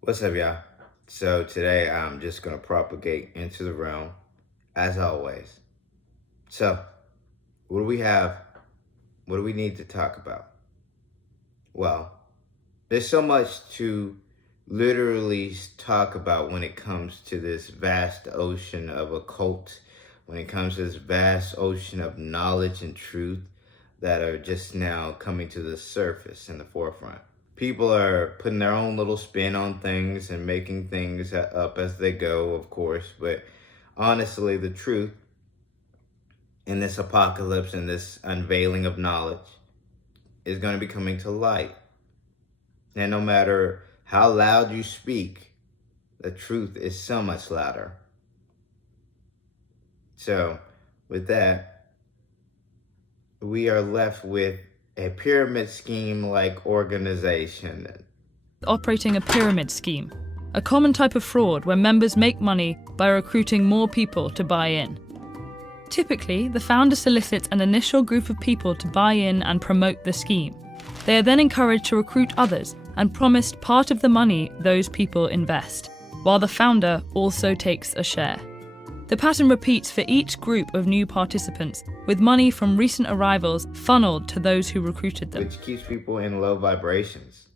What's up, y'all? So today I'm just gonna propagate into the realm, as always. So, what do we have? What do we need to talk about? Well, there's so much to literally talk about when it comes to this vast ocean of occult, when it comes to this vast ocean of knowledge and truth that are just now coming to the surface in the forefront. People are putting their own little spin on things and making things up as they go, of course, but honestly, the truth in this apocalypse and this unveiling of knowledge is going to be coming to light. And no matter how loud you speak, the truth is so much louder. So, with that, we are left with a pyramid scheme like organization. Operating a pyramid scheme, a common type of fraud where members make money by recruiting more people to buy in. Typically, the founder solicits an initial group of people to buy in and promote the scheme. They are then encouraged to recruit others and promised part of the money those people invest, while the founder also takes a share. The pattern repeats for each group of new participants, with money from recent arrivals funneled to those who recruited them. Which keeps people in low vibrations.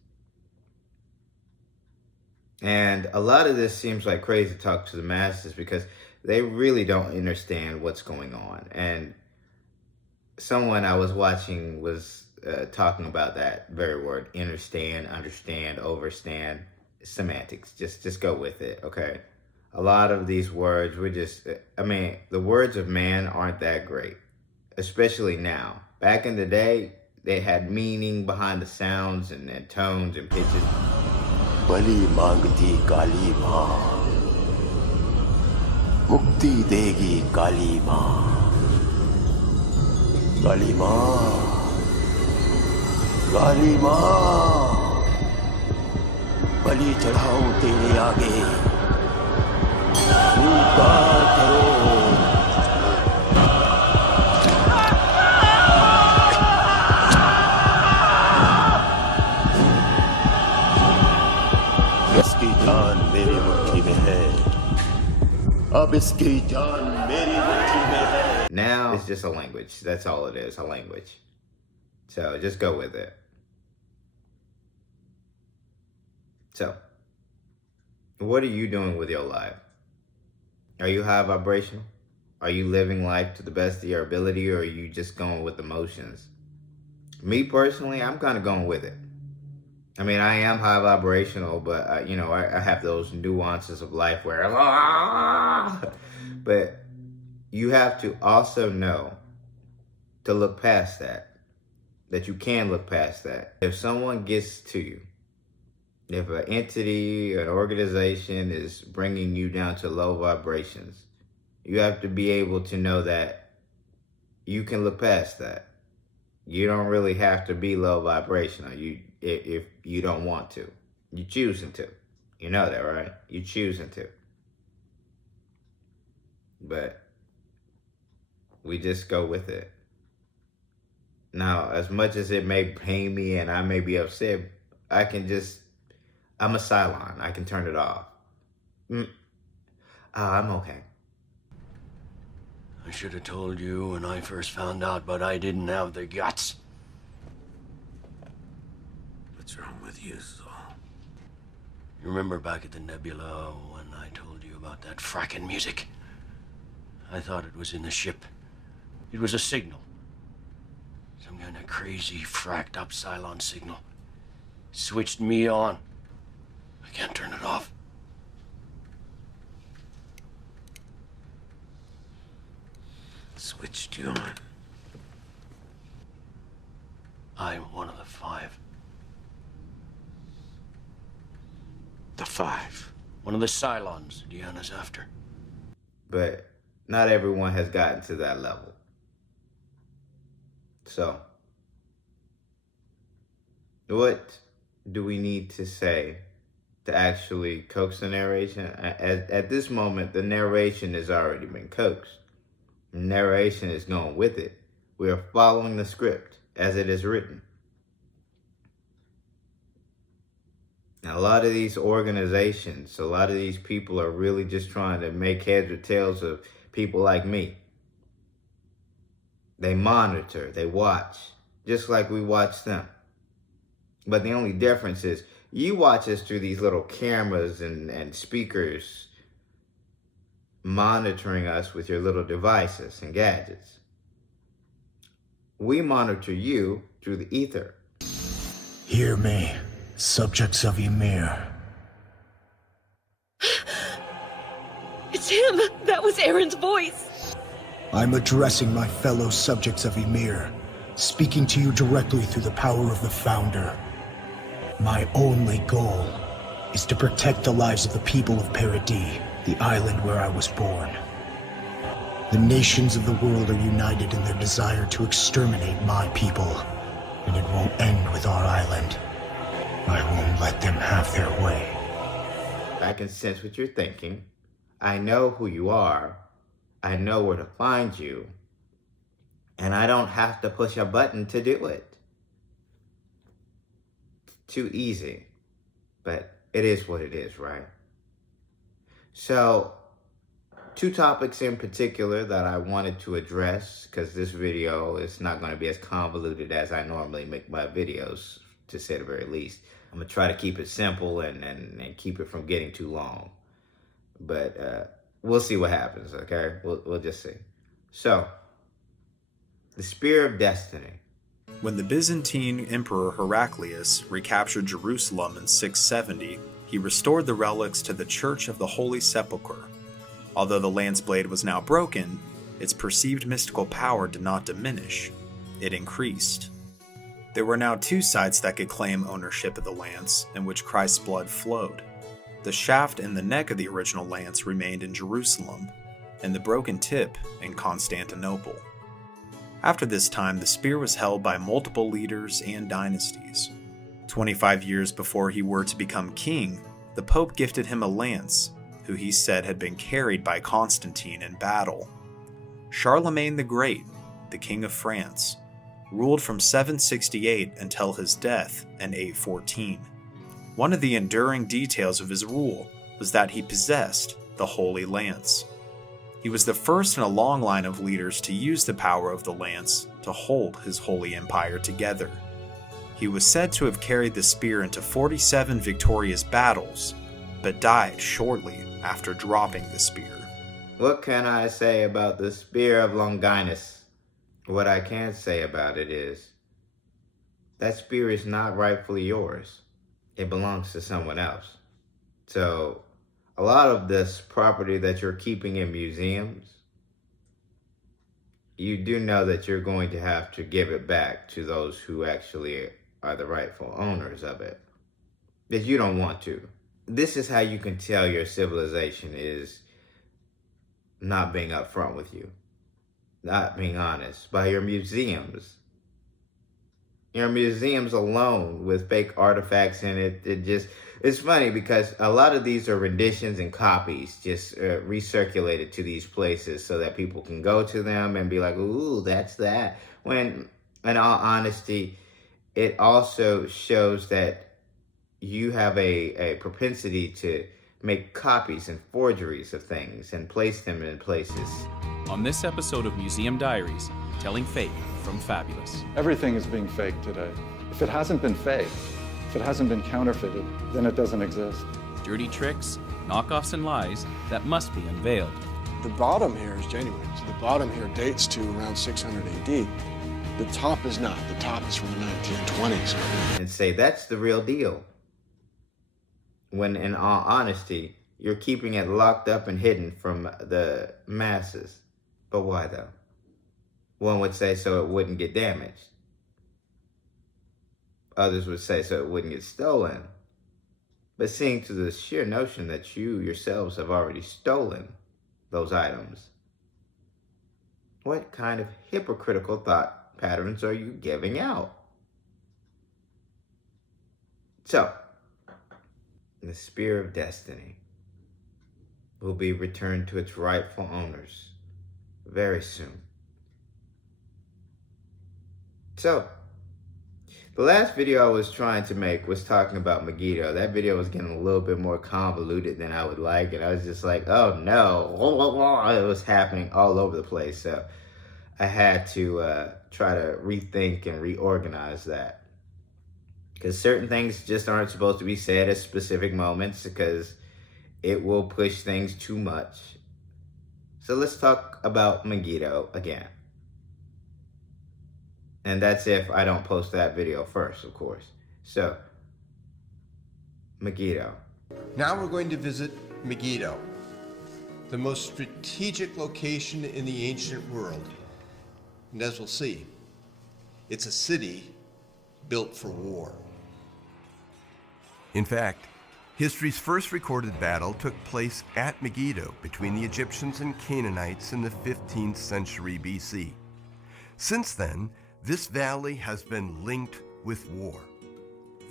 And a lot of this seems like crazy talk to the masses because they really don't understand what's going on. And someone I was watching was talking about that very word, understand, overstand, semantics. Just go with it, okay? A lot of these words, the words of man aren't that great, especially now. Back in the day, they had meaning behind the sounds and tones and pitches. बलि मांगती काली माँ मुक्ति देगी काली माँ काली माँ काली माँ बलि चढ़ाऊं तेरे आगे स्वीकार करो इसकी जान मेरी मुट्ठी में है अब इसकी जान मेरी मुट्ठी में है. Now it's just a language. That's all it is, a language. So just go with it. So, what are you doing with your life? Are you high vibrational? Are you living life to the best of your ability, or are you just going with emotions? Me personally, I'm kind of going with it. I mean, I am high vibrational, but I have those nuances of life where, but you have to also know to look past that you can look past that. If someone gets to you, if an entity, an organization is bringing you down to low vibrations, you have to be able to know that you can look past that. You don't really have to be low vibrational. If you don't want to, you're choosing to. You know that, right? You're choosing to. But we just go with it. Now, as much as it may pain me and I may be upset, I'm a Cylon. I can turn it off. I'm okay. I should have told you when I first found out, but I didn't have the guts. What's wrong with you, Saul? You remember back at the Nebula when I told you about that fracking music? I thought it was in the ship. It was a signal. Some kind of crazy, fracked up Cylon signal. Switched me on. I can't turn it off. Switched you on. I'm one of the 5. The 5. One of the Cylons Deanna's after. But not everyone has gotten to that level. So, what do we need to say to actually coax the narration? At this moment, the narration has already been coaxed. The narration is going with it. We are following the script as it is written. And a lot of these organizations, a lot of these people are really just trying to make heads or tails of people like me. They monitor, they watch, just like we watch them. But the only difference is you watch us through these little cameras and speakers monitoring us with your little devices and gadgets. We monitor you through the ether. Hear me, subjects of Ymir. It's him! That was Aaron's voice! I'm addressing my fellow subjects of Ymir, speaking to you directly through the power of the Founder. My only goal is to protect the lives of the people of Paradis, the island where I was born. The nations of the world are united in their desire to exterminate my people, and it won't end with our island. I won't let them have their way. I can sense what you're thinking. I know who you are. I know where to find you. And I don't have to push a button to do it. Too easy. But it is what it is, right? So, two topics in particular that I wanted to address, because this video is not going to be as convoluted as I normally make my videos, to say the very least. I'm going to try to keep it simple and keep it from getting too long. But we'll see what happens, okay? We'll just see. So, the Spear of Destiny. When the Byzantine Emperor Heraclius recaptured Jerusalem in 670, he restored the relics to the Church of the Holy Sepulchre. Although the lance blade was now broken, its perceived mystical power did not diminish. It increased. There were now two sites that could claim ownership of the lance, in which Christ's blood flowed. The shaft and the neck of the original lance remained in Jerusalem, and the broken tip in Constantinople. After this time, the spear was held by multiple leaders and dynasties. 25 years before he were to become king, the Pope gifted him a lance, who he said had been carried by Constantine in battle. Charlemagne the Great, the King of France, ruled from 768 until his death in 814. One of the enduring details of his rule was that he possessed the Holy Lance. He was the first in a long line of leaders to use the power of the lance to hold his holy empire together. He was said to have carried the spear into 47 victorious battles, but died shortly after dropping the spear. What can I say about the Spear of Longinus? What I can say about it is, that spear is not rightfully yours. It belongs to someone else. So, a lot of this property that you're keeping in museums, you do know that you're going to have to give it back to those who actually are the rightful owners of it. That you don't want to. This is how you can tell your civilization is not being upfront with you. Not being honest. By your museums. Your museums alone with fake artifacts in it, it's funny because a lot of these are renditions and copies just recirculated to these places so that people can go to them and be like, ooh, that's that. When, in all honesty, it also shows that you have a propensity to make copies and forgeries of things and place them in places. On this episode of Museum Diaries, telling fake from fabulous. Everything is being faked today. If it hasn't been faked, if it hasn't been counterfeited, then it doesn't exist. Dirty tricks, knockoffs, and lies that must be unveiled. The bottom here is genuine. So the bottom here dates to around 600 AD. The top is not. The top is from the 1920s. And say, that's the real deal. When in all honesty, you're keeping it locked up and hidden from the masses. But why though? One would say so it wouldn't get damaged. Others would say so it wouldn't get stolen. But seeing to the sheer notion that you yourselves have already stolen those items, what kind of hypocritical thought patterns are you giving out? So, the Spear of Destiny will be returned to its rightful owners very soon. So, The last video I was trying to make was talking about MiKa'El. That video was getting a little bit more convoluted than I would like, and I was just like, oh no, it was happening all over the place. So I had to try to rethink and reorganize that. Because certain things just aren't supposed to be said at specific moments because it will push things too much. So let's talk about MiKa'El again. And that's if I don't post that video first, of course. So, MiKa'El. Now we're going to visit Megiddo, the most strategic location in the ancient world. And as we'll see, it's a city built for war. In fact, history's first recorded battle took place at Megiddo between the Egyptians and Canaanites in the 15th century BC. Since then, this valley has been linked with war.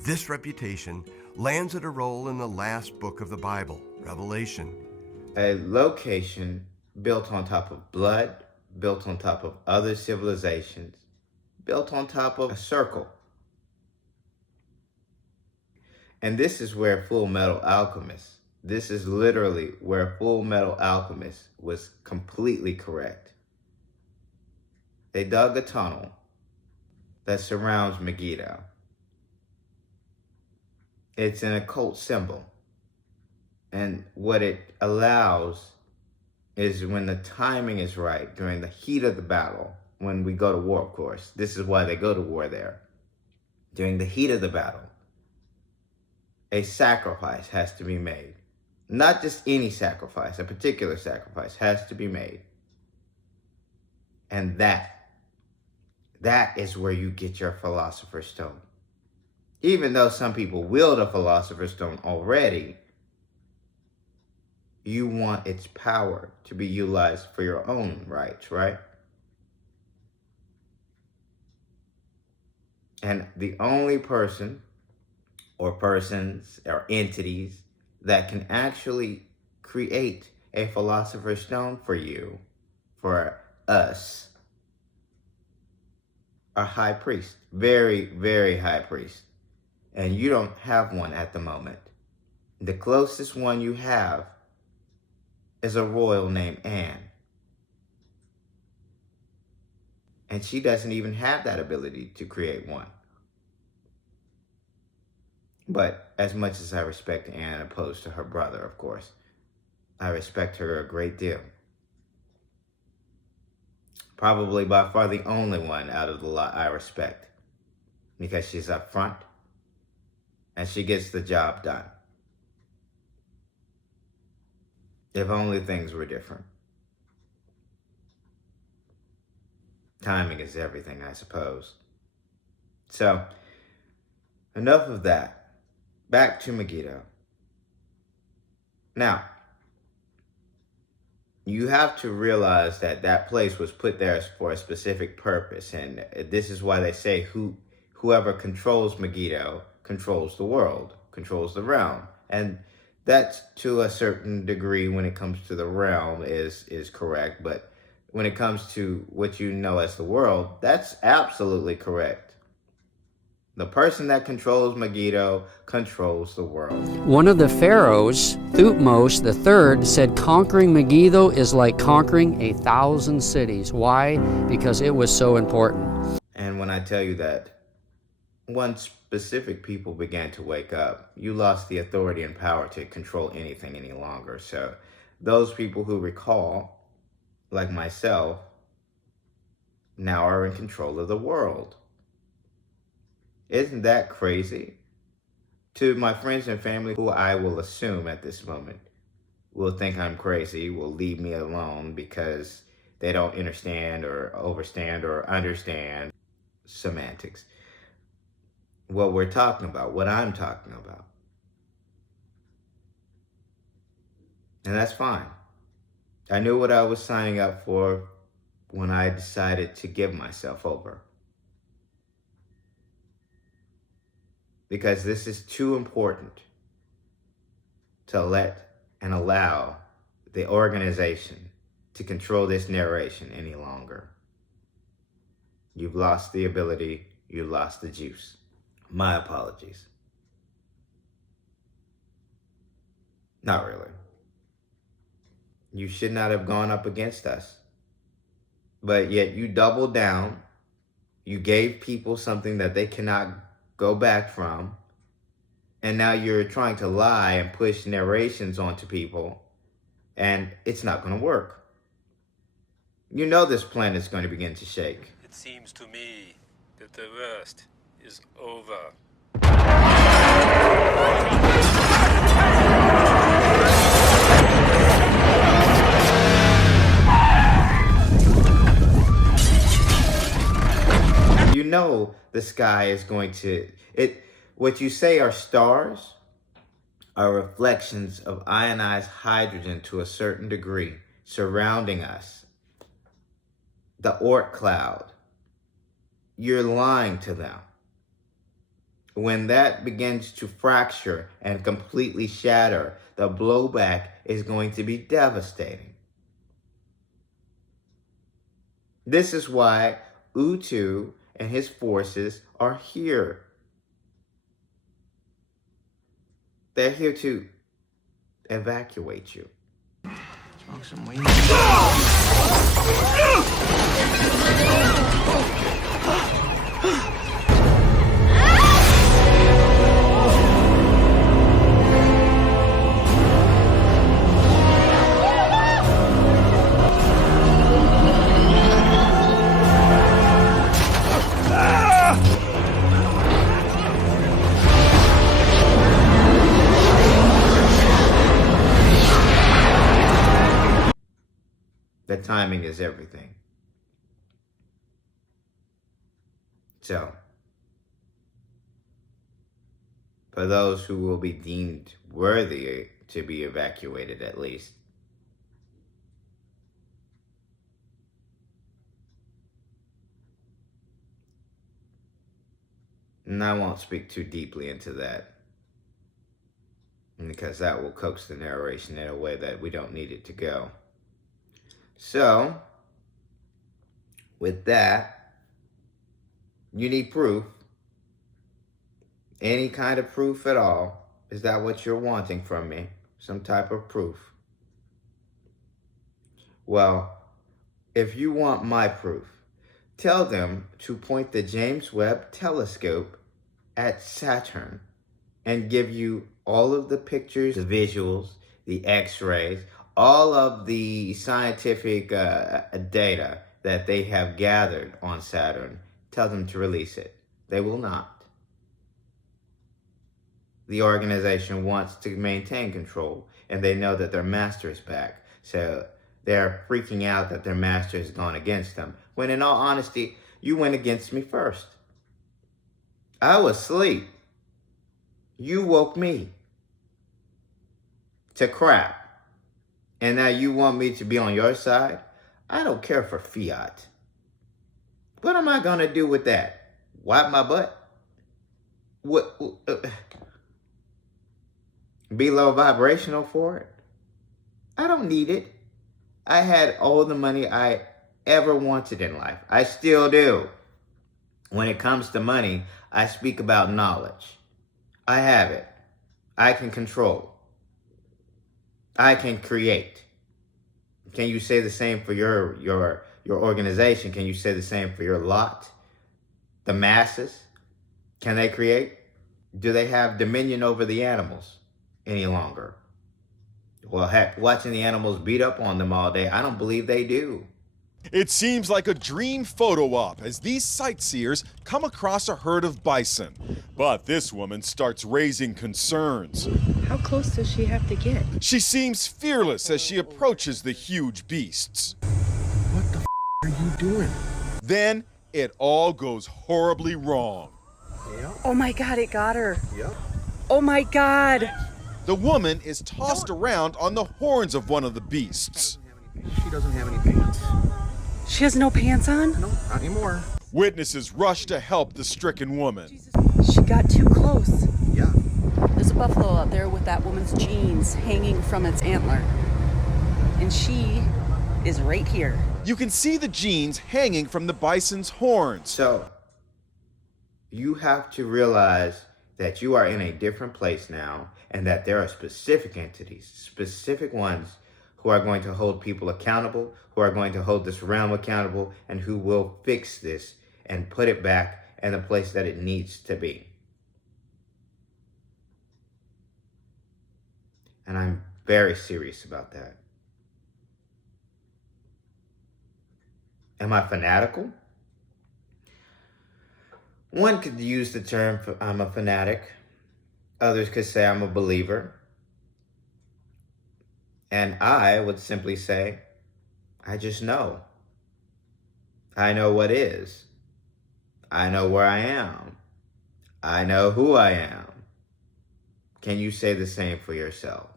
This reputation lands it a role in the last book of the Bible, Revelation. A location built on top of blood, built on top of other civilizations, built on top of a circle. And this is where Fullmetal Alchemist, this is literally where Fullmetal Alchemist was completely correct. They dug a tunnel that surrounds Megiddo. It's an occult symbol. And what it allows is when the timing is right, during the heat of the battle, when we go to war, of course. This is why they go to war there. During the heat of the battle, a sacrifice has to be made. Not just any sacrifice, a particular sacrifice has to be made. And that is where you get your Philosopher's Stone. Even though some people wield a Philosopher's Stone already, you want its power to be utilized for your own rights, right? And the only person or persons or entities that can actually create a Philosopher's Stone for you, for us, a high priest, very, very high priest. And you don't have one at the moment. The closest one you have is a royal named Anne. And she doesn't even have that ability to create one. But as much as I respect Anne opposed to her brother, of course, I respect her a great deal. Probably by far the only one out of the lot I respect. Because she's up front and she gets the job done. If only things were different. Timing is everything, I suppose. So, enough of that. Back to Megiddo. Now, you have to realize that that place was put there for a specific purpose. And this is why they say whoever controls Megiddo controls the world, controls the realm. And that, to a certain degree, when it comes to the realm, is correct. But when it comes to what you know as the world, that's absolutely correct. The person that controls Megiddo controls the world. One of the pharaohs, Thutmose III, said conquering Megiddo is like conquering 1,000 cities. Why? Because it was so important. And when I tell you that one specific people began to wake up, you lost the authority and power to control anything any longer. So those people who recall, like myself, now are in control of the world. Isn't that crazy? To my friends and family, who I will assume at this moment will think I'm crazy, will leave me alone because they don't understand or overstand or understand semantics. What we're talking about, what I'm talking about. And that's fine. I knew what I was signing up for when I decided to give myself over. Because this is too important to let and allow the organization to control this narration any longer. You've lost the ability, you lost the juice. My apologies. Not really. You should not have gone up against us. But yet you doubled down. You gave people something that they cannot go back from. And now you're trying to lie and push narrations onto people. And it's not going to work. You know this planet's going to begin to shake. It seems to me that the worst is over. You know the sky is going to... What you say are stars are reflections of ionized hydrogen to a certain degree surrounding us. The Oort cloud. You're lying to them. When that begins to fracture and completely shatter, the blowback is going to be devastating. This is why Utu and his forces are here. They're here to evacuate you. Smoke some weed. The timing is everything. So, for those who will be deemed worthy to be evacuated at least, and I won't speak too deeply into that, because that will coax the narration in a way that we don't need it to go. So, with that, you need proof. Any kind of proof at all. Is that what you're wanting from me? Some type of proof. Well, if you want my proof, tell them to point the James Webb telescope at Saturn and give you all of the pictures, the visuals, the x-rays, all of the scientific data that they have gathered on Saturn. Tell them to release it. They will not. The organization wants to maintain control, and they know that their master is back. So they're freaking out that their master has gone against them, when in all honesty, you went against me first. I was asleep. You woke me to crap. And now you want me to be on your side? I don't care for fiat. What am I going to do with that? Wipe my butt? What? Be low vibrational for it? I don't need it. I had all the money I ever wanted in life. I still do. When it comes to money, I speak about knowledge. I have it. I can control. I can create. Can you say the same for your organization? Can you say the same for your lot? The masses? Can they create? Do they have dominion over the animals any longer? Well, heck, watching the animals beat up on them all day, I don't believe they do. It seems like a dream photo op as these sightseers come across a herd of bison. But this woman starts raising concerns. How close does she have to get? She seems fearless as she approaches the huge beasts. What the are you doing? Then it all goes horribly wrong. Yep. Oh my God, it got her. Yep. Oh my God. The woman is tossed around on the horns of one of the beasts. She doesn't have any pants. She has no pants on? No, not anymore. Witnesses rush to help the stricken woman. She got too close. Yeah. There's a buffalo out there with that woman's jeans hanging from its antler. And she is right here. You can see the jeans hanging from the bison's horns. So, You have to realize that you are in a different place now, and that there are specific entities, specific ones who are going to hold people accountable, who are going to hold this realm accountable, and who will fix this and put it back in the place that it needs to be. And I'm very serious about that. Am I fanatical? One could use the term I'm a fanatic. Others could say I'm a believer. And I would simply say, I just know. I know what is. I know where I am. I know who I am. Can you say the same for yourself?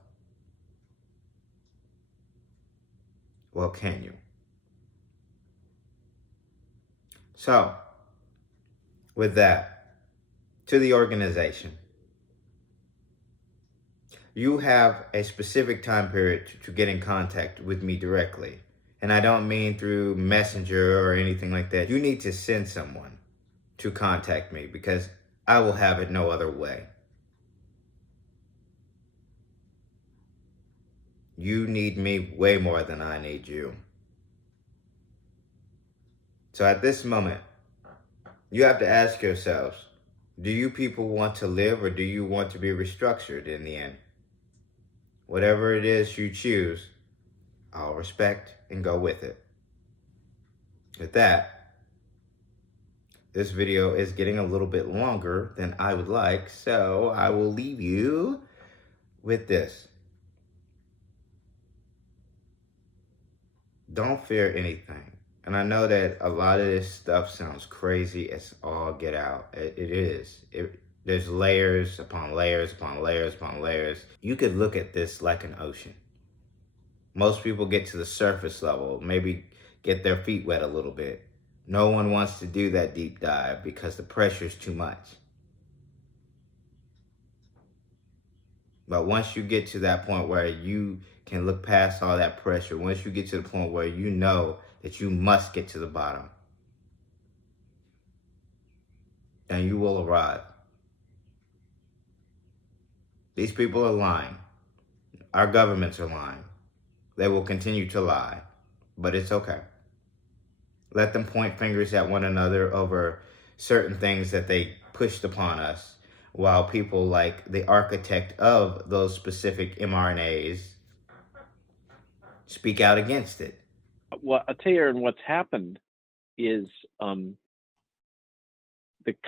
Well, can you? So, with that, to the organization. You have a specific time period to get in contact with me directly. And I don't mean through Messenger or anything like that. You need to send someone to contact me because I will have it no other way. You need me way more than I need you. So at this moment, you have to ask yourselves, do you people want to live or do you want to be restructured in the end? Whatever it is you choose, I'll respect and go with it. With that, this video is getting a little bit longer than I would like, so I will leave you with this. Don't fear anything. And I know that a lot of this stuff sounds crazy as all get out. It is. There's layers upon layers upon layers upon layers. You could look at this like an ocean. Most people get to the surface level, maybe get their feet wet a little bit. No one wants to do that deep dive because the pressure is too much. But once you get to that point where you can look past all that pressure, once you get to the point where you know that you must get to the bottom, then you will arrive. These people are lying. Our governments are lying. They will continue to lie, but it's okay. Let them point fingers at one another over certain things that they pushed upon us, while people like the architect of those specific mRNAs speak out against it. Well, I'll tell you, Aaron, what's happened is the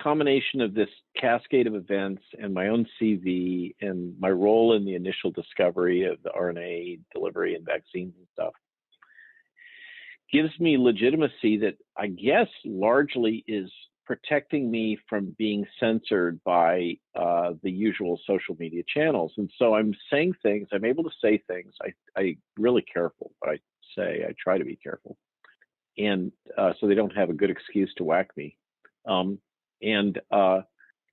combination of this cascade of events and my own CV and my role in the initial discovery of the RNA delivery and vaccines and stuff gives me legitimacy that I guess largely is protecting me from being censored by the usual social media channels. And so I'm saying things, I'm able to say things. I'm really careful what I say. I try to be careful. And so they don't have a good excuse to whack me. And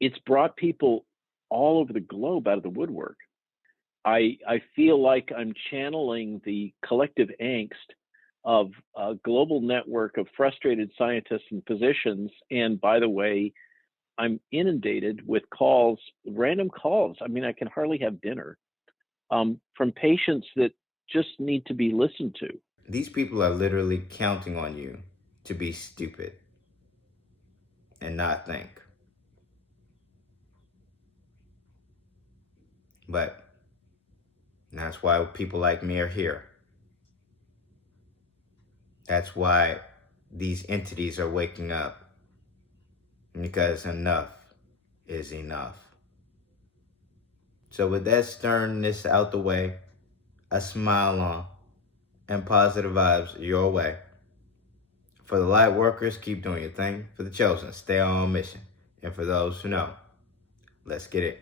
it's brought people all over the globe out of the woodwork. I feel like I'm channeling the collective angst of a global network of frustrated scientists and physicians. And by the way, I'm inundated with calls, random calls. I mean, I can hardly have dinner from patients that just need to be listened to. These people are literally counting on you to be stupid and not think. But that's why people like me are here. That's why these entities are waking up. Because enough is enough. So with that sternness out the way, a smile on, and positive vibes your way. For the light workers, keep doing your thing. For the chosen, stay on mission. And for those who know, let's get it.